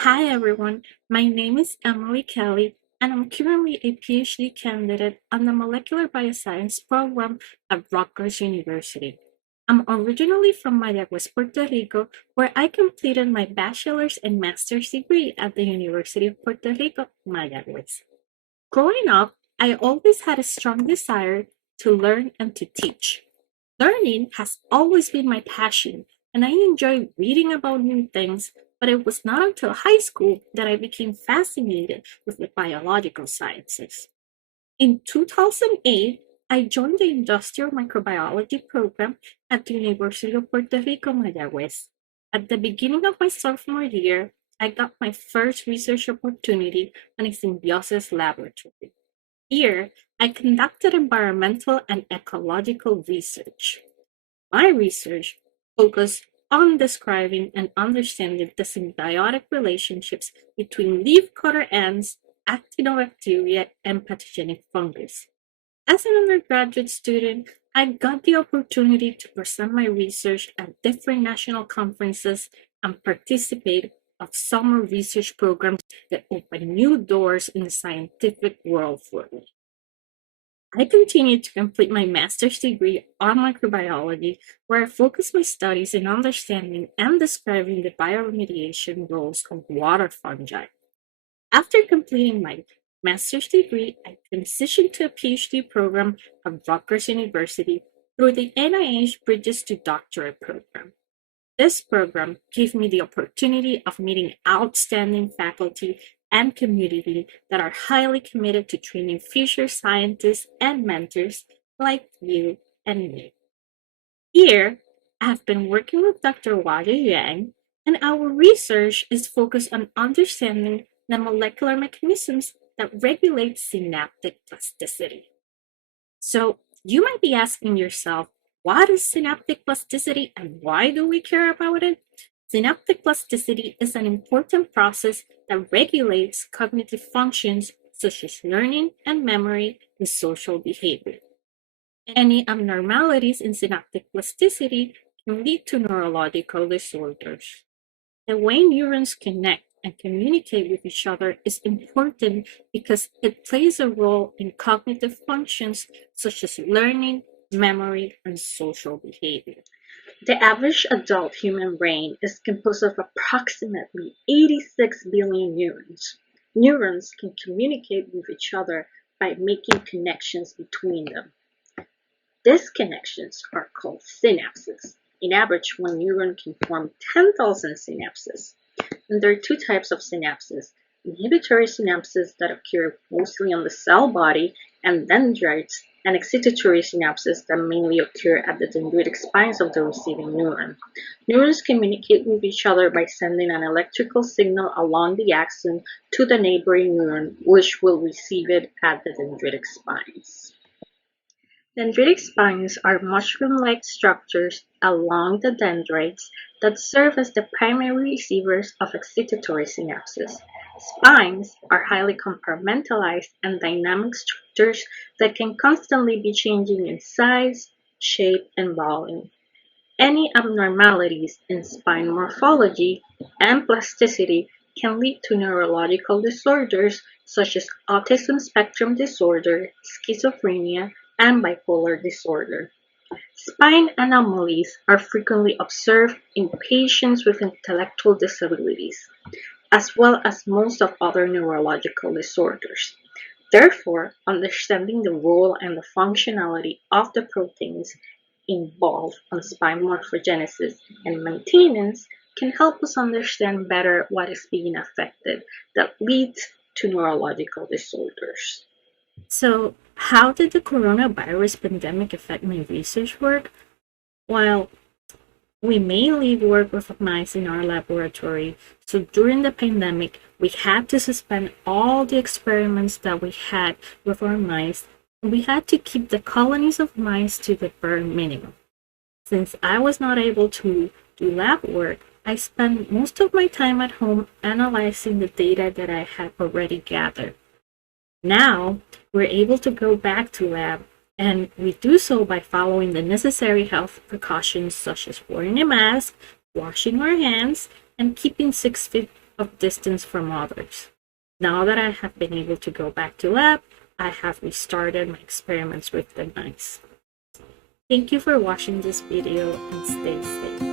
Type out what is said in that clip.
Hi everyone, my name is Emily Kelly, and I'm currently a PhD candidate on the Molecular Bioscience program at Rutgers University. I'm originally from Mayagüez, Puerto Rico, where I completed my bachelor's and master's degree at the University of Puerto Rico, Mayagüez. Growing up, I always had a strong desire to learn and to teach. Learning has always been my passion, and I enjoy reading about new things, but it was not until high school that I became fascinated with the biological sciences. In 2008, I joined the Industrial Microbiology program at the University of Puerto Rico, Mayagüez. At the beginning of my sophomore year, I got my first research opportunity on a symbiosis laboratory. Here, I conducted environmental and ecological research. My research focused on describing and understanding the symbiotic relationships between leafcutter ants, actinobacteria, and pathogenic fungus. As an undergraduate student, I got the opportunity to present my research at different national conferences and participate of summer research programs that opened new doors in the scientific world for me. I continued to complete my master's degree on microbiology, where I focused my studies in understanding and describing the bioremediation roles of water fungi. After completing my master's degree, I transitioned to a PhD program at Rutgers University through the NIH Bridges to Doctorate program. This program gave me the opportunity of meeting outstanding faculty and community that are highly committed to training future scientists and mentors like you and me. Here, I have been working with Dr. Wada Yang, and our research is focused on understanding the molecular mechanisms that regulate synaptic plasticity. So you might be asking yourself, what is synaptic plasticity and why do we care about it? Synaptic plasticity is an important process that regulates cognitive functions such as learning and memory and social behavior. Any abnormalities in synaptic plasticity can lead to neurological disorders. The way neurons connect and communicate with each other is important because it plays a role in cognitive functions such as learning, memory, and social behavior. The average adult human brain is composed of approximately 86 billion neurons. Neurons can communicate with each other by making connections between them. These connections are called synapses. In average, one neuron can form 10,000 synapses. And there are two types of synapses: inhibitory synapses that occur mostly on the cell body and dendrites, and excitatory synapses that mainly occur at the dendritic spines of the receiving neuron. Neurons communicate with each other by sending an electrical signal along the axon to the neighboring neuron, which will receive it at the dendritic spines. Dendritic spines are mushroom-like structures along the dendrites that serve as the primary receivers of excitatory synapses. Spines are highly compartmentalized and dynamic structures that can constantly be changing in size, shape, and volume. Any abnormalities in spine morphology and plasticity can lead to neurological disorders such as autism spectrum disorder, schizophrenia, and bipolar disorder. Spine anomalies are frequently observed in patients with intellectual disabilities, as well as most of other neurological disorders. Therefore, understanding the role and the functionality of the proteins involved on spine morphogenesis and maintenance can help us understand better what is being affected that leads to neurological disorders. So, how did the coronavirus pandemic affect my research work? While we mainly work with mice in our laboratory, so during the pandemic, we had to suspend all the experiments that we had with our mice, and we had to keep the colonies of mice to the bare minimum. Since I was not able to do lab work, I spent most of my time at home analyzing the data that I had already gathered. Now, we're able to go back to lab, and we do so by following the necessary health precautions such as wearing a mask, washing our hands, and keeping 6 feet of distance from others. Now that I have been able to go back to lab, I have restarted my experiments with the mice. Thank you for watching this video and stay safe.